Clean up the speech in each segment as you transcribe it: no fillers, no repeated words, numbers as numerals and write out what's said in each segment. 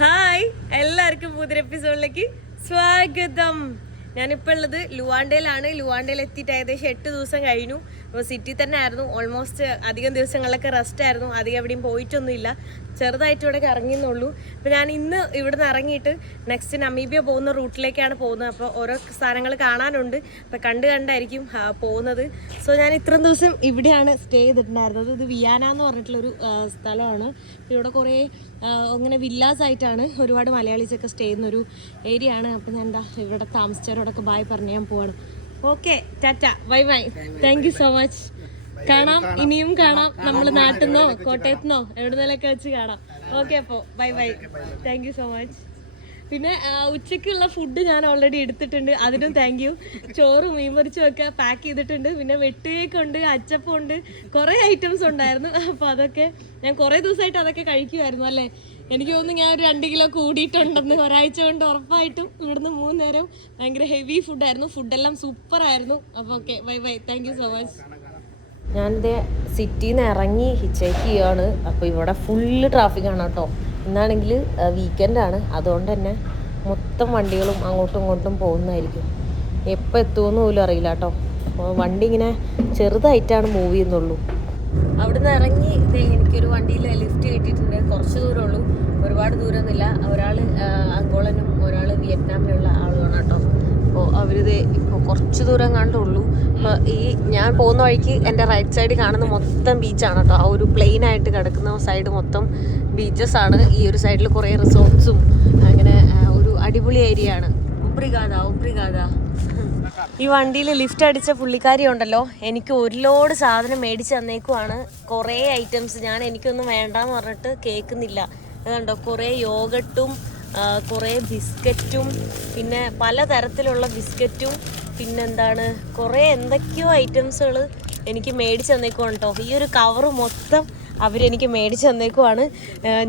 Hi, എല്ലാവർക്കും പുതിയ എപ്പിസോഡിലേക്ക് സ്വാഗതം. ഞാനിപ്പോൾ ഉള്ളത് ലുവാണ്ടയിലാണ്. ലുവാണ്ടയിൽ എത്തിയിട്ട് ഏകദേശം 8 ദിവസം കഴിഞ്ഞു. അപ്പോൾ സിറ്റി തന്നെ ആയിരുന്നു. ഓൾമോസ്റ്റ് അധികം ദിവസങ്ങളിലൊക്കെ റെസ്റ്റ് ആയിരുന്നു. അധികം എവിടെയും പോയിട്ടൊന്നുമില്ല. ചെറുതായിട്ട് ഇവിടെ ഇറങ്ങിയെന്നുള്ളൂ. അപ്പോൾ ഞാൻ ഇന്ന് ഇവിടെ നിന്ന് ഇറങ്ങിയിട്ട് നെക്സ്റ്റ് നമീബിയ പോകുന്ന റൂട്ടിലേക്കാണ് പോകുന്നത്. അപ്പോൾ ഓരോ സ്ഥലങ്ങൾ കാണാനുണ്ട്. അപ്പോൾ കണ്ടായിരിക്കും പോകുന്നത്. സോ ഞാൻ ഇത്രയും ദിവസം ഇവിടെയാണ് സ്റ്റേ ചെയ്തിട്ടുണ്ടായിരുന്നത്. ഇത് വിയാന എന്ന് പറഞ്ഞിട്ടുള്ളൊരു സ്ഥലമാണ്. ഇവിടെ കുറേ അങ്ങനെ വില്ലാസ് ആയിട്ടാണ് ഒരുപാട് മലയാളീസൊക്കെ സ്റ്റേ ചെയ്യുന്നൊരു ഏരിയ ആണ്. അപ്പോൾ ഞാൻ ഇവിടെ താമസിച്ചവരോടൊക്കെ ബായ് പറഞ്ഞ് ഞാൻ പോവാണ്. Okay, Tata, by bye, thank you so much. കാണാം, ഇനിയും കാണാം. നമ്മൾ നാട്ടിൽ നിന്നോ കോട്ടയത്ത് നിന്നോ എവിടുന്നേലൊക്കെ വെച്ച് കാണാം. ഓക്കെ, അപ്പോൾ by bye, thank you so much. പിന്നെ ഉച്ചയ്ക്കുള്ള ഫുഡ് ഞാൻ ഓൾറെഡി എടുത്തിട്ടുണ്ട്, അതിനും താങ്ക് യു. ചോറും മീൻ പൊരിച്ചും ഒക്കെ പാക്ക് ചെയ്തിട്ടുണ്ട്. പിന്നെ വെട്ടുകേക്കുണ്ട്, അച്ചപ്പമുണ്ട്, കുറേ ഐറ്റംസ് ഉണ്ടായിരുന്നു. അപ്പോൾ അതൊക്കെ ഞാൻ കുറേ ദിവസമായിട്ട് അതൊക്കെ കഴിക്കുമായിരുന്നു അല്ലേ. എനിക്ക് തോന്നുന്നു ഞാൻ ഒരു 2 കിലോ കൂടിയിട്ടുണ്ടെന്ന്. ഒരാഴ്ച കൊണ്ട് ഉറപ്പായിട്ടും. ഇവിടുന്ന് 3 നേരം ഭയങ്കര ഹെവി ഫുഡായിരുന്നു. ഫുഡെല്ലാം സൂപ്പറായിരുന്നു. അപ്പോൾ okay, bye bye, thank you so much. ഞാനിതേ സിറ്റിയിൽ നിന്ന് ഇറങ്ങി ഹിച്ചേക്ക് ചെയ്യുകയാണ്. അപ്പോൾ ഇവിടെ ഫുള്ള് ട്രാഫിക്കാണ് കേട്ടോ. ഇന്നാണെങ്കിൽ വീക്കെൻഡാണ്. അതുകൊണ്ട് തന്നെ മൊത്തം വണ്ടികളും അങ്ങോട്ടും ഇങ്ങോട്ടും പോകുന്നതായിരിക്കും. എപ്പോൾ എത്തുമെന്ന് പോലും അറിയില്ല കേട്ടോ. വണ്ടി ഇങ്ങനെ ചെറുതായിട്ടാണ് മൂവ് ചെയ്യുന്നുള്ളൂ. അവിടുന്ന് ഇറങ്ങി എനിക്കൊരു വണ്ടിയിൽ ലിഫ്റ്റ് കിട്ടിയിട്ടുണ്ട്. കുറച്ച് ദൂരമുള്ളൂ, ഒരുപാട് ദൂരമൊന്നുമില്ല. ഒരാൾ അങ്കോളനും ഒരാൾ വിയറ്റ്നാമിലുള്ള ആളുമാണ് കേട്ടോ. അപ്പോൾ അവരിത് ഇപ്പോൾ കുറച്ച് ദൂരം കണ്ടുള്ളൂ. അപ്പോൾ ഈ ഞാൻ പോകുന്ന വഴിക്ക് എൻ്റെ റൈറ്റ് സൈഡ് കാണുന്ന മൊത്തം ബീച്ചാണ് കേട്ടോ. ആ ഒരു പ്ലെയിൻ ആയിട്ട് കിടക്കുന്ന സൈഡ് മൊത്തം ബീച്ചസ് ആണ്. ഈ ഒരു സൈഡിൽ കുറേ റിസോർട്ട്സും അങ്ങനെ ഒരു അടിപൊളി ഏരിയ ആണ്. ഉബ്രിഗാദ. ഈ വണ്ടിയിൽ ലിഫ്റ്റ് അടിച്ച പുള്ളിക്കാരി ഉണ്ടല്ലോ, എനിക്ക് ഒരു ലോഡ് സാധനം മേടിച്ച് തന്നേക്കുവാണ്. കുറേ ഐറ്റംസ് എനിക്കൊന്നും വേണ്ടാന്ന് പറഞ്ഞിട്ട് കേൾക്കുന്നില്ല. അതുകൊണ്ടോ കുറേ യോഗട്ടും കുറേ ബിസ്ക്കറ്റും പിന്നെ പലതരത്തിലുള്ള ബിസ്ക്കറ്റും പിന്നെന്താണ് കുറേ എന്തൊക്കെയോ ഐറ്റംസുകൾ എനിക്ക് മേടിച്ച് തന്നേക്കുവാണ് കേട്ടോ. ഈ ഒരു കവറ് മൊത്തം അവരെനിക്ക് മേടിച്ച് തന്നേക്കുവാണ്.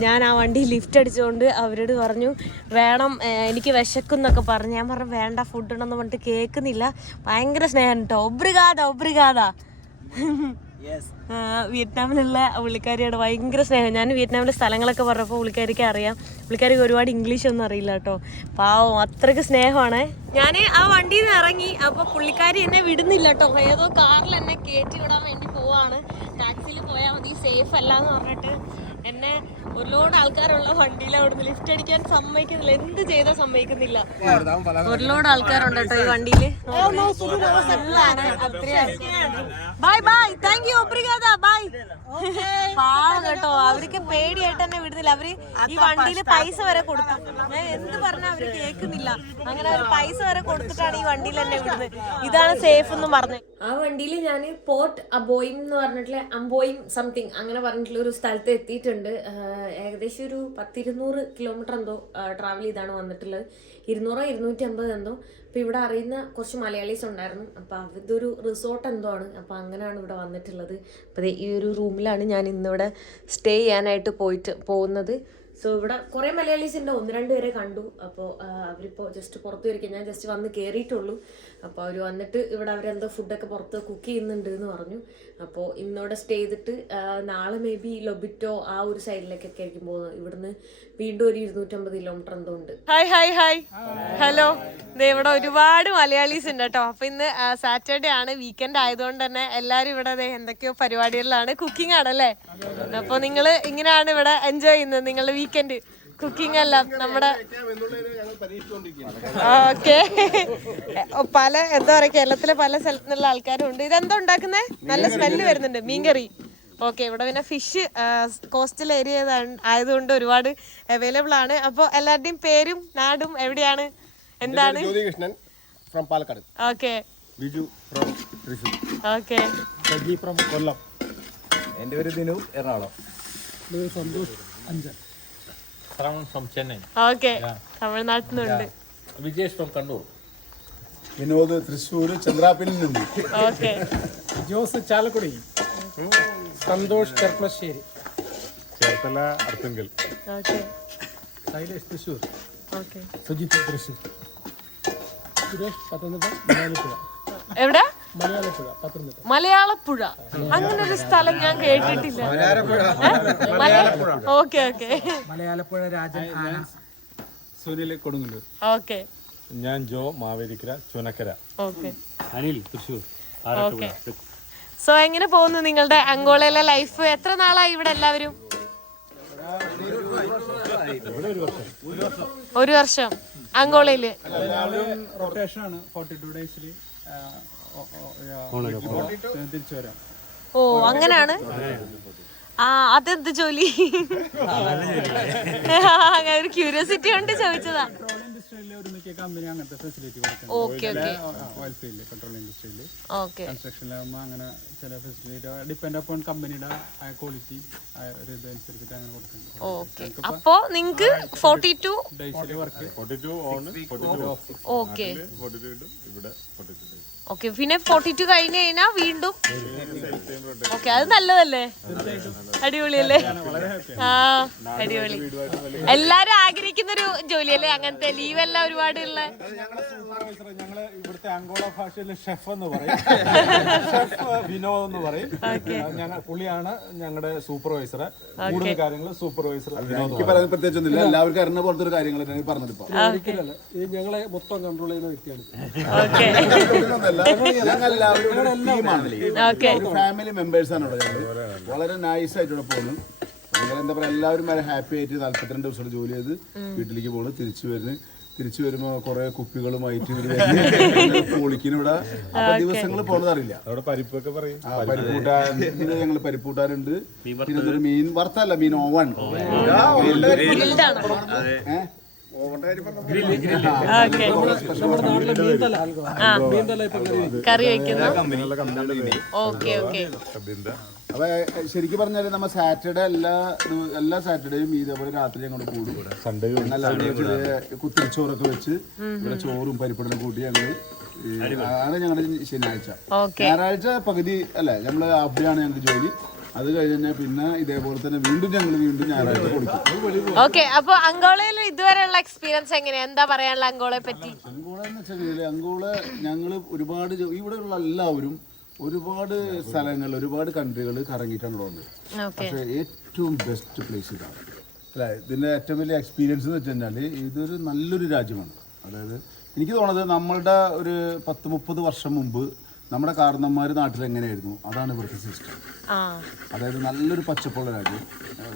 ഞാൻ ആ വണ്ടി ലിഫ്റ്റ് അടിച്ചുകൊണ്ട് അവരോട് പറഞ്ഞു വേണം, എനിക്ക് വിശക്കുന്നൊക്കെ പറഞ്ഞു. ഞാൻ പറഞ്ഞു വേണ്ട, ഫുഡ് ഉണ്ടെന്ന് പറഞ്ഞിട്ട് കേൾക്കുന്നില്ല. ഭയങ്കര സ്നേഹം കേട്ടോ. ഒബ്രിഗാദ. വിയറ്റ്നാമിലുള്ള പുള്ളിക്കാരിയാണ്, ഭയങ്കര സ്നേഹം. ഞാൻ വിയറ്റ്നാമിലെ സ്ഥലങ്ങളൊക്കെ പറഞ്ഞപ്പോൾ പുള്ളിക്കാരിക്ക് അറിയാം. പുള്ളിക്കാരിക്ക് ഒരുപാട് ഇംഗ്ലീഷ് ഒന്നും അറിയില്ല കേട്ടോ. പാവം, അത്രയ്ക്ക് സ്നേഹമാണ്. ഞാൻ ആ വണ്ടിയിൽ നിന്ന് ഇറങ്ങി. അപ്പോൾ പുള്ളിക്കാരി എന്നെ വിടുന്നില്ല കേട്ടോ. ഏതോ കാറിൽ എന്നെ കയറ്റി വിടാൻ വേണ്ടി പോവാണ്. ടാക്സിയിൽ പോയാൽ മതി, സേഫ് അല്ല എന്ന് പറഞ്ഞിട്ട് എന്നെ ഒരുപാട് ആൾക്കാരുള്ള വണ്ടിയിൽ അവിടുന്ന് ലിഫ്റ്റ് അടിക്കാൻ സമ്മതിക്കുന്നില്ല. എന്ത് ചെയ്താൽ സമ്മതിക്കുന്നില്ല. ഒരുപാട് ആൾക്കാരുണ്ട് കേട്ടോ ഈ വണ്ടിയിൽ. ബൈ ബൈ, താങ്ക് യു, ഒബ്രിഗാദ, ബൈ. പാവം കേട്ടോ, അവർക്ക് പേടിയായിട്ട് തന്നെ വിടുന്നില്ല. അവര് ഈ വണ്ടിയിൽ പൈസ വരെ കൊടുത്തു. ഞാൻ എന്ത് പറഞ്ഞാൽ അവര് കേൾക്കുന്നില്ല. അങ്ങനെ അവർ പൈസ വരെ കൊടുത്തിട്ടാണ് ഈ വണ്ടിയിൽ തന്നെ വിടുന്നത്. ഇതാണ് സേഫ് എന്ന് പറഞ്ഞത്. ആ വണ്ടിയിൽ ഞാൻ പോർട്ട് അബോയിം എന്ന് പറഞ്ഞിട്ടുള്ള അംബോയിം സംതിങ് അങ്ങനെ പറഞ്ഞിട്ടുള്ള ഒരു സ്ഥലത്ത് എത്തിയിട്ടുണ്ട്. ഏകദേശം ഒരു 10-200 കിലോമീറ്റർ എന്തോ ട്രാവൽ ചെയ്താണ് വന്നിട്ടുള്ളത്. 200-250 എന്തോ. അപ്പോൾ ഇവിടെ അറിയുന്ന കുറച്ച് മലയാളീസ് ഉണ്ടായിരുന്നു. അപ്പോൾ ഇതൊരു റിസോർട്ട് എന്തോ ആണ്. അപ്പോൾ അങ്ങനെയാണ് ഇവിടെ വന്നിട്ടുള്ളത്. അപ്പോൾ ഈ ഒരു റൂമിലാണ് ഞാൻ ഇന്നിവിടെ സ്റ്റേ ചെയ്യാനായിട്ട് പോകുന്നത്. സോ ഇവിടെ കുറേ മലയാളീസ് ഉണ്ട്. 1-2 പേരെ കണ്ടു. അപ്പോൾ അവരിപ്പോൾ ജസ്റ്റ് പുറത്ത് വരിക. ഞാൻ ജസ്റ്റ് വന്ന് കയറിയിട്ടുള്ളൂ. അപ്പോൾ അവർ വന്നിട്ട് ഇവിടെ അവരെന്തോ ഫുഡൊക്കെ പുറത്ത് കുക്ക് ചെയ്യുന്നുണ്ട് എന്ന് പറഞ്ഞു. അപ്പോൾ ഇന്നിവിടെ സ്റ്റേ ചെയ്തിട്ട് നാളെ മേ ബി ലൊബിറ്റോ ആ ഒരു സൈഡിലേക്കൊക്കെ ആയിരിക്കും പോകുന്നത്. ഇവിടുന്ന് വീണ്ടും ഒരു 250 കിലോമീറ്റർ എന്തോ ഉണ്ട്. Hi hello. ഇവിടെ ഒരുപാട് മലയാളീസ് ഉണ്ട് കേട്ടോ. അപ്പോൾ ഇന്ന് സാറ്റർഡേ ആണ്, വീക്കെൻഡ് ആയതുകൊണ്ട് തന്നെ എല്ലാവരും ഇവിടെ എന്തൊക്കെയോ പരിപാടികളിലാണ്. കുക്കിംഗ് ആണല്ലേ. അപ്പോൾ നിങ്ങൾ ഇങ്ങനെയാണ് ഇവിടെ എൻജോയ് ചെയ്യുന്നത് നിങ്ങളുടെ വീക്കെൻഡ്. കുക്കിംഗ് അല്ല നമ്മുടെ ഓക്കെ. പല എന്താ പറയുക, കേരളത്തിലെ പല സ്ഥലത്തു നിന്നുള്ള ആൾക്കാരും ഉണ്ട്. ഇതെന്താ ഉണ്ടാക്കുന്നത്? നല്ല സ്മെല്ല് വരുന്നുണ്ട്. മീൻകറി. ഓക്കെ, ഇവിടെ പിന്നെ ഫിഷ് കോസ്റ്റൽ ഏരിയ ആയതുകൊണ്ട് ഒരുപാട് അവൈലബിൾ ആണ്. അപ്പോൾ എല്ലാവരുടെയും പേരും നാടും എവിടെയാണ് എന്താണ്? Okay, okay. കൊല്ലം. എൻ്റെ പേര് Dinu, Ernakulam. Santhosh, Anchal. from Chennai. Okay, തമിഴ്നാട്ടിൽ നിന്നുണ്ട്. Vijesh from Kannur. Vinod Thrissur ചന്ദ്രാപ്പിനിൽ നിന്ന്. Okay. Jose Chalakudy. Santhosh Cherpulassery. Cherthala Arthunkal. Okay. Shailesh Thrissur. Okay. Sujith Thrissur. Suresh Pathanamthitta. എവിടെ? മലയാളപ്പുഴ പത്തനംതിട്ട. മലയാളപ്പുഴ, അങ്ങനെ ഒരു സ്ഥലം ഞാൻ കേട്ടിട്ടില്ല. Okay okay. മലയാളപ്പുഴ രാജൻ ആന. സുനിൽ കൊടുങ്ങല്ലൂർ. ഓക്കെ ഞാൻ Jo Mavelikkara Chunakkara. Okay Anil Thrissur. Okay. So എങ്ങനെ പോകുന്നു നിങ്ങളുടെ അങ്കോളയിലെ ലൈഫ്? എത്ര നാളായി ഇവിടെ എല്ലാവരും? ഒരു വർഷം അങ്കോളയില്. റൊട്ടേഷൻ ആണ് 42 ഡേയ്സിൽ തിരിച്ചു വരാം. ഓ അങ്ങനാണ്. ആ അതെന്ത് ജോലി? അങ്ങനെ ഒരു ക്യൂരിയോസിറ്റി കൊണ്ട് ചോദിച്ചതാ. കമ്പനി അങ്ങനത്തെ ഫെസിലിറ്റി കൊടുക്കുന്നത്. Okay okay oil field, petrol ഇൻഡസ്ട്രിയിൽ, ഓക്കെ. കൺസ്ട്രക്ഷനിലാകുമ്പോൾ അങ്ങനെ ചില ഫെസിലിറ്റി ഡിപ്പെൻഡ് അപ്പോൺ കമ്പനിയുടെ ക്വാളിറ്റി ഒരു ഇതനുസരിച്ചിട്ട് അങ്ങനെ കൊടുക്കുന്നത്. ഓക്കെ. അപ്പോ നിങ്ങക്ക് 42 ഡേയ്സിൽ വർക്ക്. 42 on 42 of. ഓക്കെ 42 ഇടും ഇവിടെ 42 days. ഓക്കെ. പിന്നെ 42 കഴിഞ്ഞ് കഴിഞ്ഞാ വീണ്ടും. ഓക്കെ, അത് നല്ലതല്ലേ? അടിപൊളിയല്ലേ? ആ അടിപൊളി. എല്ലാരും ആഗ്രഹിക്കുന്ന ഒരു ജോലിയല്ലേ അങ്ങനത്തെ? ലീവ് എല്ലാം ഒരുപാട് ഉള്ള. ഞങ്ങള് ഇവിടുത്തെ അങ്കോള ഭാഷയിൽ ഷെഫ് എന്ന് പറയും. ഷെഫ് വിനോദ് എന്ന് പറയും. പുള്ളിയാണ് ഞങ്ങളുടെ സൂപ്പർവൈസർ. കൂടുതൽ കാര്യങ്ങൾ സൂപ്പർവൈസർ. എനിക്ക് പറയാൻ പ്രത്യേകിച്ചൊന്നുമില്ല, എല്ലാവർക്കും അറിയുന്ന പോലത്തെ ഒരു കാര്യങ്ങൾ പറഞ്ഞിപ്പോ. ഞങ്ങളെ മൊത്തം കൺട്രോൾ ചെയ്യുന്ന വ്യക്തിയാണ്. ഫാമിലി മെമ്പേഴ്സ് ആണ് ഇവിടെ. ഞങ്ങള് വളരെ നൈസ് ആയിട്ട് ഇവിടെ പോകുന്നു. എന്താ പറയാ, എല്ലാവരും വളരെ ഹാപ്പി ആയിട്ട് 42 ദിവസം ജോലി ചെയ്ത് വീട്ടിലേക്ക് പോകുന്നു. തിരിച്ചു വരുമ്പോ കുറെ കുപ്പികളുമായിട്ട് പൊളിക്കിനിവിടെ ദിവസങ്ങൾ പോണതറിയില്ല. അവിടെ പരിപ്പൊക്കെ പറയും. ഞങ്ങൾ പരിപ്പൂട്ടാനുണ്ട്. പിന്നെ മീൻ വറുത്തല്ല, മീൻ ഓവൻ. കറി വെക്കുന്നു. Okay okay. അപ്പൊ ശരിക്കും പറഞ്ഞാല് നമ്മ സാറ്റർഡേ എല്ലാ സാറ്റർഡേയും ഇതേപോലെ രാത്രി ഞങ്ങൾ കൂടും. കുത്തിരിച്ചോറൊക്കെ വെച്ച് ഇവിടെ ചോറും പരിപ്പടലും കൂട്ടി ഞങ്ങള് ആണ് ഞങ്ങളുടെ ശനിയാഴ്ച. ഞായറാഴ്ച പകുതി അല്ലെ, നമ്മള് ഹാഫ് ഡേ ആണ് ഞങ്ങൾക്ക് ജോലി. അത് കഴിഞ്ഞാൽ പിന്നെ ഇതേപോലെ തന്നെ വീണ്ടും ഞായറാഴ്ച കൊടുക്കും. ഓക്കെ. അപ്പൊ അങ്കോളയിൽ ഇതുവരെയുള്ള എക്സ്പീരിയൻസ് എങ്ങനെയാ? എന്താ പറയാനുള്ള അങ്കോളയെ പറ്റി? അങ്കോള എന്ന് വെച്ചാൽ അങ്കോള ഞങ്ങള് ഒരുപാട് ഇവിടെയുള്ള എല്ലാവരും ഒരുപാട് സ്ഥലങ്ങൾ, ഒരുപാട് കൺട്രികൾ കറങ്ങിയിട്ടാണ് വന്നത്. പക്ഷെ ഏറ്റവും ബെസ്റ്റ് പ്ലേസ് ഇതാണ് അല്ലെ. ഇതിന്റെ ഏറ്റവും വലിയ എക്സ്പീരിയൻസ് എന്ന് വെച്ച് കഴിഞ്ഞാല് ഇതൊരു നല്ലൊരു രാജ്യമാണ്. അതായത് എനിക്ക് തോന്നുന്നത് നമ്മളുടെ ഒരു 10-30 വർഷം മുമ്പ് നമ്മുടെ കാരണന്മാർ നാട്ടിൽ എങ്ങനെയായിരുന്നു അതാണ് ഇവിടുത്തെ സിസ്റ്റം. അതായത് നല്ലൊരു പച്ചപ്പുള്ള രാജ്യം,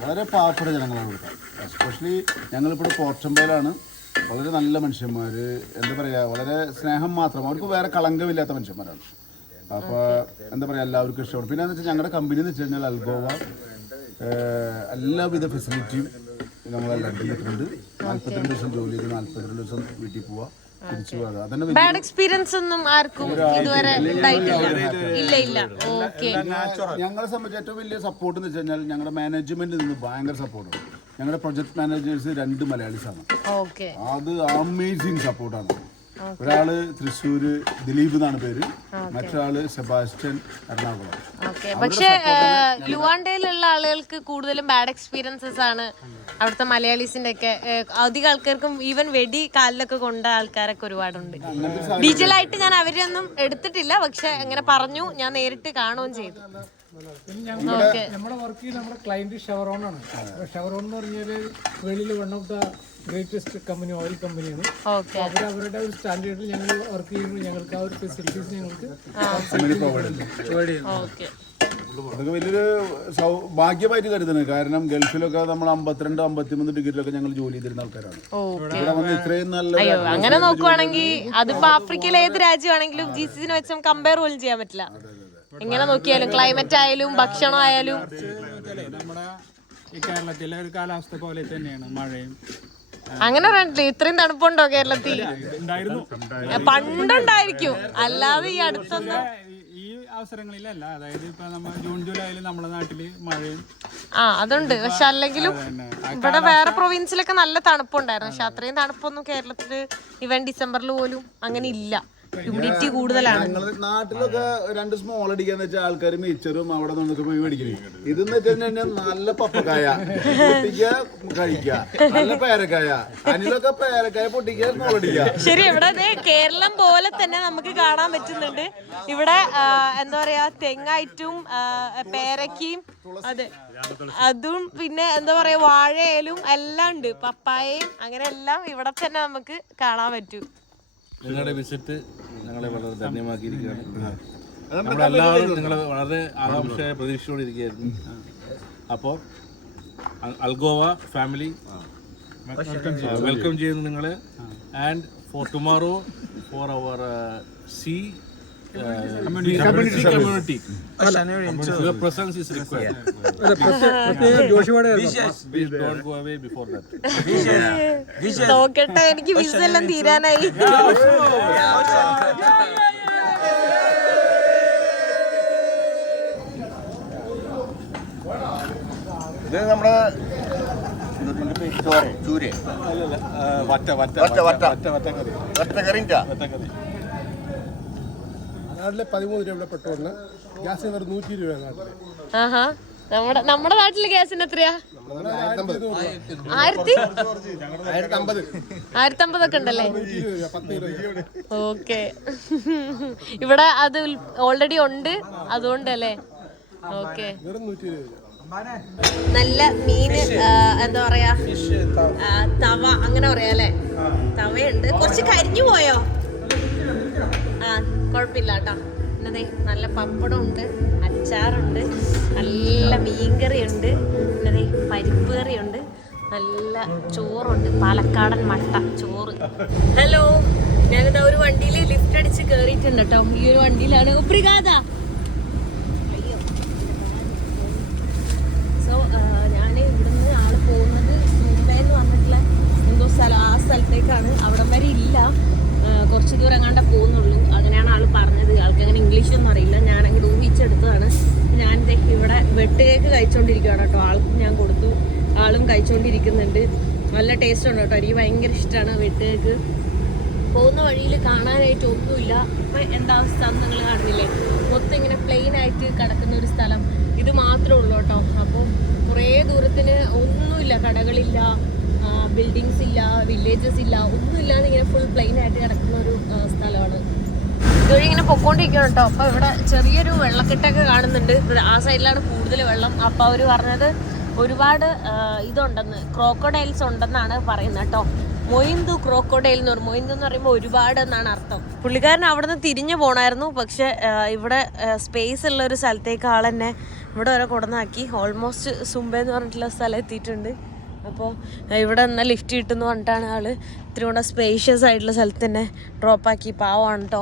വളരെ പാവപ്പെട്ട ജനങ്ങളാണ് ഇവിടുത്തെ. എസ്പെഷ്യലി ഞങ്ങളിപ്പോൾ പോർച്ചമ്പയിലാണ്. വളരെ നല്ല മനുഷ്യന്മാർ, എന്താ പറയുക, വളരെ സ്നേഹം മാത്രം, അവർക്ക് വേറെ കളങ്കമില്ലാത്ത മനുഷ്യന്മാരാണ്. അപ്പോൾ എന്താ പറയുക, എല്ലാവർക്കും ഇഷ്ടപ്പെടും. പിന്നെ എന്ന് വെച്ചാൽ ഞങ്ങളുടെ കമ്പനി എന്ന് വെച്ച് കഴിഞ്ഞാൽ അൽഗോവ എല്ലാവിധ ഫെസിലിറ്റിയും നമ്മളെല്ലാം കിട്ടുന്നുണ്ട്. 42 ദിവസം ജോലി ചെയ്ത് 42 ദിവസം വീട്ടിൽ പോവുക, തിരിച്ചു പോവുക. അതന്നെ ബാഡ് എക്സ്പീരിയൻസ് ഒന്നും ആർക്കും ഇതുവരെ ഇല്ല. ഓക്കെ. ഞങ്ങളെ സംബന്ധിച്ച് ഏറ്റവും വലിയ സപ്പോർട്ട് എന്ന് വെച്ച് കഴിഞ്ഞാൽ ഞങ്ങളുടെ മാനേജ്മെന്റിൽ നിന്ന് ഭയങ്കര സപ്പോർട്ടാണ്. ഞങ്ങളുടെ പ്രൊജക്ട് മാനേജേഴ്സ് 2 മലയാളീസാണ്. അത് അമേസിങ് സപ്പോർട്ടാണ്. ഒരാള് തൃശ്ശൂര് ദിലീപ് എന്നാണ് പേര്, മറ്റൊരാള് സെബാസ്റ്റ്യൻ എറണാകുളം. പക്ഷേ ലുവാണ്ടയിലുള്ള ആളുകൾക്ക് കൂടുതലും ബാഡ് എക്സ്പീരിയൻസസ് ആണ് അവിടുത്തെ മലയാളീസിന്റെ ഒക്കെ. അധികം ആൾക്കാർക്കും ഈവൻ വെടി കാലിലൊക്കെ കൊണ്ട ആൾക്കാരൊക്കെ ഒരുപാടുണ്ട്. ഡീറ്റെയിലായിട്ട് ഞാൻ അവരെയൊന്നും എടുത്തിട്ടില്ല, പക്ഷെ അങ്ങനെ പറഞ്ഞു, ഞാൻ നേരിട്ട് കാണുകയും ചെയ്തു. നമ്മുടെ വർക്ക് ചെയ്യുന്ന നമ്മുടെ ക്ലയന്റ് ഷെവറോൺ ആണ്. ഷെവറോൺ എന്ന് പറഞ്ഞാല് വെളിയിൽ one of the greatest company, oil കമ്പനിയാണ്. അവരുടെ ഒരു സ്റ്റാൻഡേർഡിൽ ഞങ്ങൾ വർക്ക് ചെയ്യുമ്പോൾ ഞങ്ങൾക്ക് ആ ഒരു ഫെസിലിറ്റീസ് ഞങ്ങൾക്ക് അതൊക്കെ വലിയൊരു ഭാഗ്യമായിട്ട് കരുതുന്നത്. കാരണം ഗൾഫിലൊക്കെ നമ്മൾ 52-53 ഡിഗ്രിയിലൊക്കെ ഞങ്ങൾ ജോലി ചെയ്തിരുന്ന ആൾക്കാരാണ്. ഇവിടെ വന്ന് ഇത്രയും നല്ല അങ്ങനെ നോക്കുവാണെങ്കിൽ അതിപ്പോ ആഫ്രിക്കയിലെ ഏത് രാജ്യമാണെങ്കിലും GCC വെച്ച് കമ്പയർ പോലും ചെയ്യാൻ പറ്റില്ല. എങ്ങനെ നോക്കിയാലും ക്ലൈമറ്റ് ആയാലും ഭക്ഷണം ആയാലും നമ്മുടെ ഈ കേരളത്തിലെ ഒരു കാലാവസ്ഥ പോലെ തന്നെയാണ്. മഴയും അങ്ങനെ പറഞ്ഞില്ലേ, ഇത്രയും തണുപ്പുണ്ടോ കേരളത്തിൽ? പണ്ടുണ്ടായിരിക്കും, അല്ലാതെ ഈ അടുത്തൊന്നും ഈ അവസരങ്ങളിലല്ല. അതായത് ഇപ്പൊ നമ്മൾ ജൂൺ ജൂലൈയിൽ നമ്മുടെ നാട്ടില് മഴയും അതുണ്ട്. പക്ഷെ അല്ലെങ്കിലും ഇവിടെ വേറെ പ്രൊവിൻസിലൊക്കെ നല്ല തണുപ്പുണ്ടായിരുന്നു. പക്ഷെ അത്രയും തണുപ്പൊന്നും കേരളത്തില് ഇവൻ ഡിസംബറിൽ പോലും അങ്ങനെ ഇല്ല. ഹ്യൂമിഡിറ്റി കൂടുതലാണ്. ഞങ്ങള് നാട്ടിലൊക്കെ 2 സ്മോൾ അടിക്കാന്ന് വെച്ചാൽ ആൾക്കാർ മീച്ചറും അവിടെ നിന്നൊക്കെ പോയി മേടിക്കുന്നത്. ഇതെന്ന് വെച്ചാൽ നല്ല പപ്പക്കായ പൊട്ടിക്കുക കഴിക്കുക, നല്ല പേരക്കായ. അനിലൊക്കെ പേരക്കായ പൊട്ടിക്കുക, സ്മോൾ അടിക്കുക. ശരി, ഇവിടെ കേരളം പോലെ തന്നെ നമുക്ക് കാണാൻ പറ്റുന്നുണ്ട്. ഇവിടെ എന്താ പറയാ, തെങ്ങായിട്ടും പേരക്കയും അതെ അതും പിന്നെ എന്താ പറയാ വാഴയിലും എല്ലാം ഉണ്ട്, പപ്പായയും അങ്ങനെ എല്ലാം ഇവിടെ തന്നെ നമുക്ക് കാണാൻ പറ്റും. നിങ്ങളുടെ വിസിറ്റ് ഞങ്ങളെ വളരെ ധന്യമാക്കിയിരിക്കുകയാണ്. നമ്മളെല്ലാവരും നിങ്ങളെ വളരെ ആകാംക്ഷയായ പ്രതീക്ഷയോടെ ഇരിക്കുകയായിരുന്നു. അപ്പോൾ അൽഗോവ ഫാമിലി വെൽക്കം ചെയ്യുന്നു നിങ്ങളെ. And for tomorrow for our see community your presence is required. Please don't go away before that. നോക്കട്ടെ, എനിക്ക് വിസ എല്ലാം തീരാനായി. ഇത് നമ്മുടെ ചൂര് വറ്റക്കറിഞ്ച നാട്ടിലെ 13 രൂപ പെട്രോളിന്, ഗ്യാസിന് വെറും 120 രൂപ നാട്ടില്. നമ്മുടെ നാട്ടിലെ ഗ്യാസിന് എത്രയാ? 1050 ഒക്കെ ഉണ്ടല്ലേ? ഓക്കെ, ഇവിടെ അത് ഓൾറെഡി ഉണ്ട് അതുകൊണ്ടല്ലേ? ഓക്കെ, നല്ല മീന് എന്താ പറയാ തവ അങ്ങനെ പറയാ അല്ലേ? തവയുണ്ട്. കുറച്ച് കരിഞ്ഞു പോയോ? കുഴപ്പമില്ല കേട്ടോ. പിന്നെ നല്ല പപ്പടം ഉണ്ട്, അച്ചാറുണ്ട്, നല്ല മീൻകറി ഉണ്ട്, പിന്നെ പരിപ്പ് കറി ഉണ്ട്, നല്ല ചോറുണ്ട്, പാലക്കാടൻ മട്ട ചോറ്. ഹലോ, ഞാനിതാ ഒരു വണ്ടിയിൽ ലിഫ്റ്റ് അടിച്ച് കയറിയിട്ടുണ്ട് കേട്ടോ. ഈ ഒരു വണ്ടിയിലാണ് ഉപ്രികാത. സോ ഞാൻ ഇവിടുന്ന് ആള് പോകുന്നത് മുംബൈ എന്ന് പറഞ്ഞിട്ടുള്ള എന്തോ സ്ഥലം, ആ സ്ഥലത്തേക്കാണ്. അവിടം വരെ ഇല്ല, കുറച്ച് ദൂരം എങ്ങാണ്ട പോകുന്നുള്ളൂ. അങ്ങനെയാണ് ആൾ പറഞ്ഞത്. ആൾക്ക് അങ്ങനെ ഇംഗ്ലീഷൊന്നും അറിയില്ല. ഞാനങ്ങനെ ഊഹിച്ചെടുത്തതാണ്. ഞാൻ ഇവിടെ വെട്ട് കേക്ക് കഴിച്ചുകൊണ്ടിരിക്കുകയാണ് കേട്ടോ. ആൾക്കും ഞാൻ കൊടുത്തു, ആളും കഴിച്ചുകൊണ്ടിരിക്കുന്നുണ്ട്. നല്ല ടേസ്റ്റ് ഉണ്ട് കേട്ടോ. എനിക്ക് ഭയങ്കര ഇഷ്ടമാണ് വെട്ട് കേക്ക്. പോകുന്ന വഴിയിൽ കാണാനായിട്ട് ഒന്നുമില്ല. ഇപ്പം എന്താ അവസ്ഥ നിങ്ങൾ കാണുന്നില്ലേ? മൊത്തം ഇങ്ങനെ പ്ലെയിൻ ആയിട്ട് കിടക്കുന്ന ഒരു സ്ഥലം ഇത് മാത്രമേ ഉള്ളൂ കേട്ടോ. അപ്പോൾ കുറേ ദൂരത്തിന് ഒന്നുമില്ല, കടകളില്ല, ബിൽഡിങ്സ് ഇല്ല, വില്ലേജസ് ഇല്ല, ഒന്നുമില്ലാതെ ഇങ്ങനെ ഫുൾ പ്ലെയിൻ ആയിട്ട് കിടക്കുന്ന ഒരു സ്ഥലമാണ്. ഇതുവഴി ഇങ്ങനെ പൊക്കോണ്ടിരിക്കണം കേട്ടോ. അപ്പോൾ ഇവിടെ ചെറിയൊരു വെള്ളക്കെട്ടൊക്കെ കാണുന്നുണ്ട്. ആ സൈഡിലാണ് കൂടുതൽ വെള്ളം. അപ്പോൾ അവർ പറഞ്ഞത് ഒരുപാട് ഇതുണ്ടെന്ന്, ക്രോക്കോഡൈൽസ് ഉണ്ടെന്നാണ് പറയുന്നത് കേട്ടോ. മൊയിന്തു ക്രോക്കോഡൈൽ എന്ന് പറയും. മൊയിന്തു എന്ന് പറയുമ്പോൾ ഒരുപാട് എന്നാണ് അർത്ഥം. പുള്ളിക്കാരൻ അവിടെ നിന്ന് തിരിഞ്ഞു പോകണമായിരുന്നു, പക്ഷെ ഇവിടെ സ്പേസ് ഉള്ള ഒരു സ്ഥലത്തേക്ക് ആളെന്നെ ഇവിടെ വരെ കൊണ്ടുവന്നാക്കി. ഓൾമോസ്റ്റ് സുംബൈ എന്ന് പറഞ്ഞിട്ടുള്ള സ്ഥലം എത്തിയിട്ടുണ്ട്. അപ്പോൾ ഇവിടെ എന്നാൽ ലിഫ്റ്റ് കിട്ടുമെന്ന് പറഞ്ഞിട്ടാണ് ആൾ ഇത്തിരി കൂടെ സ്പേഷ്യസ് ആയിട്ടുള്ള സ്ഥലത്ത് തന്നെ ഡ്രോപ്പാക്കി. പാവമാണ് കേട്ടോ.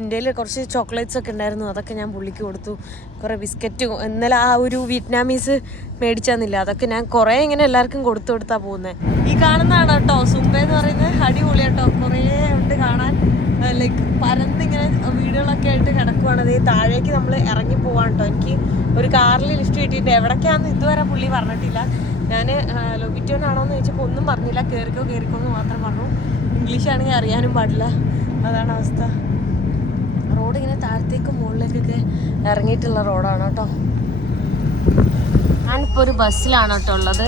ഇന്ത്യയിൽ കുറച്ച് ചോക്ലേറ്റ്സ് ഒക്കെ ഉണ്ടായിരുന്നു, അതൊക്കെ ഞാൻ പുള്ളിക്ക് കൊടുത്തു. കുറേ ബിസ്ക്കറ്റും ഇന്നലെ ആ ഒരു വിയറ്റ്നാമീസ് മേടിച്ചെന്നില്ല, അതൊക്കെ ഞാൻ കുറേ ഇങ്ങനെ എല്ലാവർക്കും കൊടുത്താ പോകുന്നത്. ഈ കാണുന്നതാണ് കേട്ടോ സുംബൈ എന്ന് പറയുന്നത്. അടിപൊളി കേട്ടോ, കുറേ ഉണ്ട് കാണാൻ. ലൈക്ക് പരന്നിങ്ങനെ വീടുകളൊക്കെ ആയിട്ട് കിടക്കുവാണ്. അതേ താഴേക്ക് നമ്മൾ ഇറങ്ങി പോവാണ് കേട്ടോ. എനിക്ക് ഒരു കാറിൽ ലിഫ്റ്റ് കിട്ടിയിട്ട് എവിടേക്കാണെന്ന് ഇതുവരെ പുള്ളി പറഞ്ഞിട്ടില്ല. ഞാൻ ലൊബിറ്റോനാണോ എന്ന് ചോദിച്ചപ്പോൾ ഒന്നും പറഞ്ഞില്ല. കയറിക്കോ എന്ന് മാത്രം പറഞ്ഞു. ഇംഗ്ലീഷ് ആണെങ്കിൽ അറിയാനും പാടില്ല. അതാണ് അവസ്ഥ. റോഡ് ഇങ്ങനെ താഴത്തേക്കും മുകളിലേക്കൊക്കെ ഇറങ്ങിയിട്ടുള്ള റോഡാണ് കേട്ടോ. ഞാനിപ്പോൾ ഒരു ബസ്സിലാണ് കേട്ടോ ഉള്ളത്.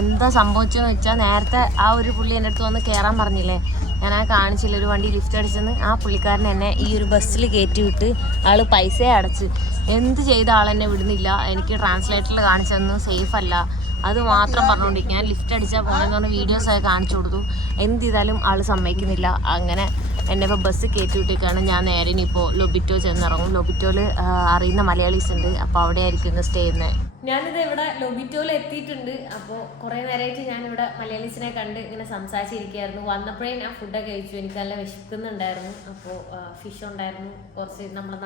എന്താ സംഭവിച്ചതെന്ന് വെച്ചാൽ, നേരത്തെ ആ ഒരു പുള്ളി എൻ്റെ അടുത്ത് വന്ന് കയറാൻ പറഞ്ഞില്ലേ, ഞാൻ ആ കാണിച്ചില്ല, ഒരു വണ്ടി ലിഫ്റ്റ് അടിച്ചെന്ന്. ആ പുള്ളിക്കാരൻ എന്നെ ഈ ഒരു ബസ്സിൽ കയറ്റി വിട്ട് ആൾ പൈസ അടച്ച്. എന്ത് ചെയ്ത ആളെന്നെ വിടുന്നില്ല. എനിക്ക് ട്രാൻസ്ലേറ്ററിൽ കാണിച്ചതൊന്നും സേഫ് അല്ല, അത് മാത്രം പറഞ്ഞുകൊണ്ടിരിക്കും. ഞാൻ ലിഫ്റ്റ് അടിച്ചാൽ പോകണമെന്ന് പറഞ്ഞ വീഡിയോസൊക്കെ കാണിച്ചു കൊടുത്തു. എന്ത് ചെയ്താലും ആൾ സമ്മതിക്കുന്നില്ല. അങ്ങനെ എന്നെ ഇപ്പോൾ ബസ് കയറ്റി വിട്ടേക്കാണ്. ഞാൻ നേരെ ഇനിയിപ്പോൾ ലൊബിറ്റോ ചെന്നിറങ്ങും. ലൊബിറ്റോയിൽ അറിയുന്ന മലയാളീസ് ഉണ്ട്, അപ്പോൾ അവിടെ ആയിരിക്കും ഇന്ന് സ്റ്റേ ചെയ്യുന്നത്. ഞാനിത് ഇവിടെ ലൊബിറ്റോയിൽ എത്തിയിട്ടുണ്ട്. അപ്പോൾ കുറേ നേരമായിട്ട് ഞാനിവിടെ മലയാളീസിനെ കണ്ട് ഇങ്ങനെ സംസാരിച്ചിരിക്കുകയായിരുന്നു. വന്നപ്പോഴേ ഞാൻ ഫുഡൊക്കെ കഴിച്ചു. എനിക്ക് നല്ല വിശക്കുന്നുണ്ടായിരുന്നു. അപ്പോൾ ഫിഷ് ഉണ്ടായിരുന്നു, കുറച്ച് നമ്മുടെ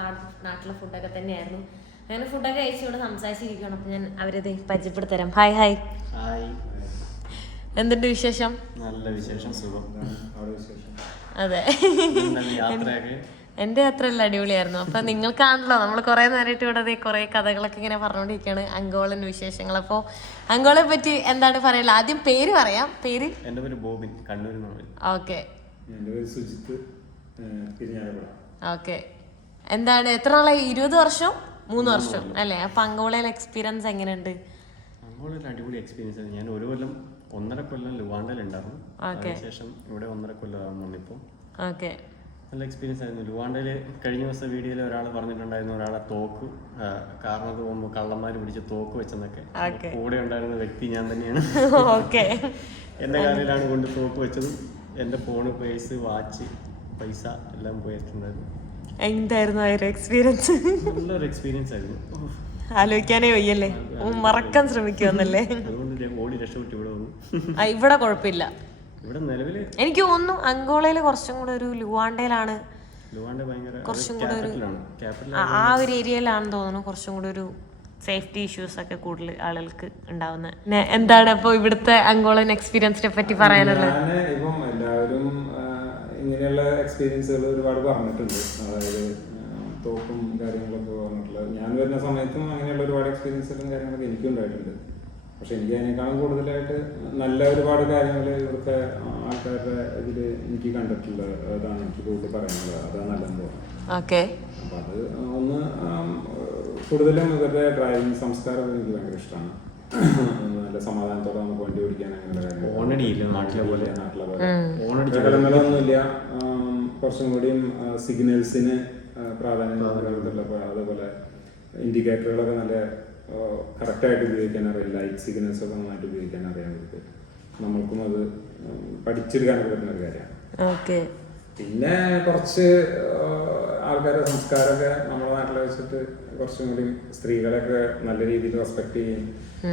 നാട്ടിലെ ഫുഡൊക്കെ തന്നെയായിരുന്നു. അങ്ങനെ ഫുഡൊക്കെ കഴിച്ച് ഇവിടെ സംസാരിച്ചിരിക്കുകയാണ്. അപ്പോൾ ഞാൻ അവരത് പരിചയപ്പെടുത്തരാം. ഹായ് ഹായ് എന്തുണ്ട് വിശേഷം? നല്ല വിശേഷം, സുഖം. അതെ, എൻ്റെ യാത്രയെല്ലാം അടിപൊളിയായിരുന്നു. അപ്പം നിങ്ങൾക്കാണല്ലോ നമ്മൾ കുറേ നേരമായിട്ട് ഇവിടെ കുറേ കഥകളൊക്കെ ഇങ്ങനെ പറഞ്ഞുകൊണ്ടിരിക്കുകയാണ്, അങ്കോളൻ വിശേഷങ്ങൾ. അപ്പോൾ അങ്കോളെ പറ്റി എന്താണ് പറയുക? ആദ്യം പേര് പറയാം. പേര്? എൻ്റെ പേര് ബോബിൻ, കണ്ണൂരിൽ നിന്നാണ്. ഓക്കെ. എൻ്റെ പേര് സുജിത്ത്, ഇരിഞ്ഞാലക്കുട. ഓക്കെ. എന്താണ് എത്ര നാളായി? 20 വർഷം 3 വർഷം അല്ലേ? അപ്പൊ അങ്കോളയിലെ എക്സ്പീരിയൻസ് എങ്ങനെയുണ്ട്? അങ്കോളയിൽ അടിപൊളി എക്സ്പീരിയൻസ് ആണ്. ഞാൻ 1.5 കൊല്ലം ലുവാണ്ടയിലുണ്ടായിരുന്നു. അതിനുശേഷം ഇവിടെ 1.5 കൊല്ലം വന്നിപ്പോൾ. ഓക്കെ. നല്ല എക്സ്പീരിയൻസ് ആയിരുന്നു. ലുവാണ്ടയിൽ കഴിഞ്ഞ ദിവസം വീഡിയോയിൽ ഒരാൾ പറഞ്ഞിട്ടുണ്ടായിരുന്നു, ഒരാളെ തോക്ക് കാരണത്ത് പോകുമ്പോൾ കള്ളന്മാർ പിടിച്ച് തോക്ക് വെച്ചെന്നൊക്കെ. കൂടെ ഉണ്ടായിരുന്ന വ്യക്തി ഞാൻ തന്നെയാണ്. ഓക്കെ. എൻ്റെ കാലിലാണ് കൊണ്ട് തോക്ക് വെച്ചതും. എൻ്റെ ഫോണ്, പേഴ്സ്, വാച്ച്, പൈസ എല്ലാം പോയിട്ടുണ്ടായിരുന്നു. എന്തായിരുന്നു ആ ഒരു എക്സ്പീരിയൻസ്? നല്ലൊരു എക്സ്പീരിയൻസ് ആയിരുന്നു. ആലോചിക്കാനേ വയ്യല്ലേ, മറക്കാൻ ശ്രമിക്കുമെന്നല്ലേ? അതുകൊണ്ട് ഞാൻ ഓടി രക്ഷപ്പെട്ട് ഇവിടെ വന്നു. ഇവിടെ കുഴപ്പമില്ല. ഇവിടെ നിലവില് എനിക്ക് തോന്നുന്നു അങ്കോളയിൽ കുറച്ചും കൂടെ ഒരു ലുവാണ്ടയിലാണ്, ലുവാണ്ട ഭയങ്കര കുറച്ചും കൂടെ ഒരു ക്യാപിറ്റൽ ആ ഒരു ഏരിയയിലാണെന്ന് തോന്നുന്നു കുറച്ചും കൂടെ ഒരു സേഫ്റ്റി ഇഷ്യൂസ് ഒക്കെ കൂടുതൽ ആളുകൾക്ക് ഉണ്ടാവുന്നത്. എന്താണ് അപ്പോൾ ഇവിടുത്തെ അങ്കോളൻ എക്സ്പീരിയൻസിനെ പറ്റി പറയാനുള്ളത്? ഇപ്പം എല്ലാവരും ഇങ്ങനെയുള്ള എക്സ്പീരിയൻസുകൾ ഒരുപാട് പറഞ്ഞിട്ടുണ്ട്. അതായത് തോക്കും കാര്യങ്ങളൊക്കെ പറഞ്ഞിട്ടുള്ളത്. ഞാൻ വരുന്ന സമയത്തും അങ്ങനെയുള്ള ഒരുപാട് എക്സ്പീരിയൻസുകളും കാര്യങ്ങളൊക്കെ എനിക്കും ഉണ്ടായിട്ടുണ്ട്. പക്ഷെ എനിക്ക് അതിനേക്കാളും കൂടുതലായിട്ട് നല്ല ഒരുപാട് കാര്യങ്ങൾ ഇവിടുത്തെ ആൾക്കാരുടെ ഇതിൽ എനിക്ക് കണ്ടിട്ടുള്ളത്. അതാണ് എനിക്ക് കൂടുതൽ പറയാനുള്ളത്. അതാണ് നല്ലതെന്ന് തോന്നുന്നത്. ഓക്കെ. അപ്പം അത് ഒന്ന് കൂടുതലും ഇവരുടെ ഡ്രൈവിംഗ് സംസ്കാരമൊക്കെ എനിക്ക് ഭയങ്കര ഇഷ്ടമാണ്. നല്ല സമാധാനത്തോടെ നമുക്ക് വണ്ടി ഓടിക്കാൻ അങ്ങനെയുള്ള കാര്യങ്ങൾ. ഓണടിയില്ല നാട്ടിലെ പോലെ. കലങ്ങളൊന്നുമില്ല. കുറച്ചും കൂടിയും സിഗ്നൽസിന് പ്രാധാന്യം അതേപോലെ ഇൻഡിക്കേറ്ററുകളൊക്കെ നല്ല കറക്റ്റായിട്ട് ഉപയോഗിക്കാൻ അറിയാം. ലൈറ്റ് സിഗ്നൽസ് ഒക്കെ നന്നായിട്ട് ഉപയോഗിക്കാൻ അറിയാൻ പറ്റും. നമ്മൾക്കും അത് പഠിച്ചെടുക്കാനൊക്കെ പറ്റുന്ന ഒരു കാര്യമാണ്. ഓക്കെ. പിന്നെ കുറച്ച് ആൾക്കാരുടെ സംസ്കാരമൊക്കെ നമ്മുടെ നാട്ടിലെ വെച്ചിട്ട് കുറച്ചും കൂടി സ്ത്രീകളെയൊക്കെ നല്ല രീതിയിൽ റെസ്പെക്ട് ചെയ്യും.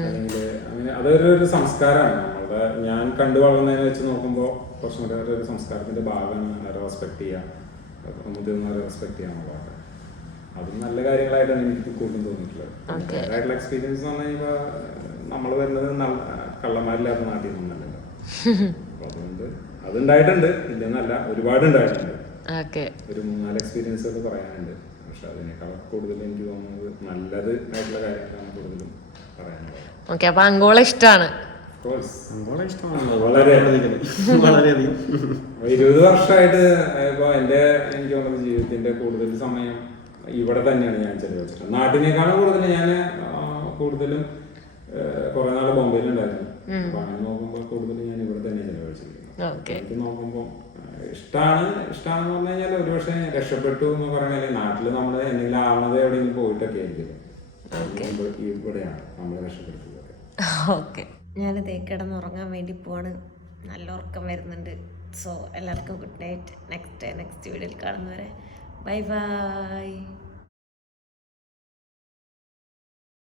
അല്ലെങ്കിൽ അങ്ങനെ അതൊരു സംസ്കാരമാണ് നമ്മളുടെ. ഞാൻ കണ്ടു വളർന്നതിനെ വെച്ച് നോക്കുമ്പോൾ കുറച്ചും കൂടി ഒരു സംസ്കാരത്തിന്റെ ഭാഗമാണ് അവരെ റെസ്പെക്ട് ചെയ്യുക, മുതിർന്നവരെ റെസ്പെക്ട് ചെയ്യാന്നുള്ളതാണ്. അതും നല്ല കാര്യങ്ങളായിട്ടാണ് എനിക്ക് കൂടുതലും തോന്നിയിട്ടുള്ളത്. ആയിട്ടുള്ള എക്സ്പീരിയൻസ് എന്ന് പറഞ്ഞു കഴിഞ്ഞാൽ നമ്മൾ വരുന്നത് കള്ളന്മാരില്ലാത്ത നാട്ടിൽ നിന്നല്ലല്ലോ. അപ്പൊ അതുകൊണ്ട് അതുണ്ടായിട്ടുണ്ട്, ഇല്ലെന്നല്ല, ഒരുപാട് ഉണ്ടായിട്ടുണ്ട്. ഒരു 3-4 എക്സ്പീരിയൻസുകൾ പറയാനുണ്ട്. പക്ഷെ അതിനേക്കാൾ കൂടുതൽ എനിക്ക് തോന്നുന്നത് നല്ലത് ആയിട്ടുള്ള കാര്യങ്ങളാണ് കൂടുതലും പറയാനുള്ളത്. ഓക്കെ. അപ്പൊ അങ്കോള ഇഷ്ടമാണ്? അങ്കോള ഇഷ്ടമാണ് വളരെയധികം. 20 വർഷമായിട്ട് ഇപ്പൊ എനിക്ക് തോന്നുന്നത് ജീവിതത്തിന്റെ കൂടുതൽ സമയം ഇവിടെ തന്നെയാണ് ഞാൻ ചെലവഴിച്ചത്. നാട്ടിനേക്കാളും കൂടുതൽ ഞാൻ കൂടുതലും കുറെ നാള് ബോംബെയിലുണ്ടായിരുന്നു. അപ്പൊ അങ്ങനെ നോക്കുമ്പോൾ കൂടുതൽ ഞാൻ ഇവിടെ തന്നെ ചെലവഴിച്ചിരിക്കുന്നത്. എനിക്ക് നോക്കുമ്പോൾ ഇഷ്ടമാണെന്ന് പറഞ്ഞു കഴിഞ്ഞാൽ ഒരുപക്ഷെ രക്ഷപ്പെട്ടു എന്ന് പറയണല്ലേ. നാട്ടില് നമ്മള് എന്തെങ്കിലും ആവണത് എവിടെയെങ്കിലും പോയിട്ടൊക്കെ ആയിരിക്കും. ഇവിടെയാണ് നമ്മളെ രക്ഷപ്പെടുത്തുന്നത്. ഓക്കെ. ഞാനിത് കിടന്നുറങ്ങാൻ വേണ്ടി പോവാണ്. നല്ല ഉറക്കം വരുന്നുണ്ട്. സോ എല്ലാവർക്കും ഗുഡ് നൈറ്റ്. നെക്സ്റ്റ് വീഡിയോയിൽ കാണുന്നവരെ ബൈ ബൈ.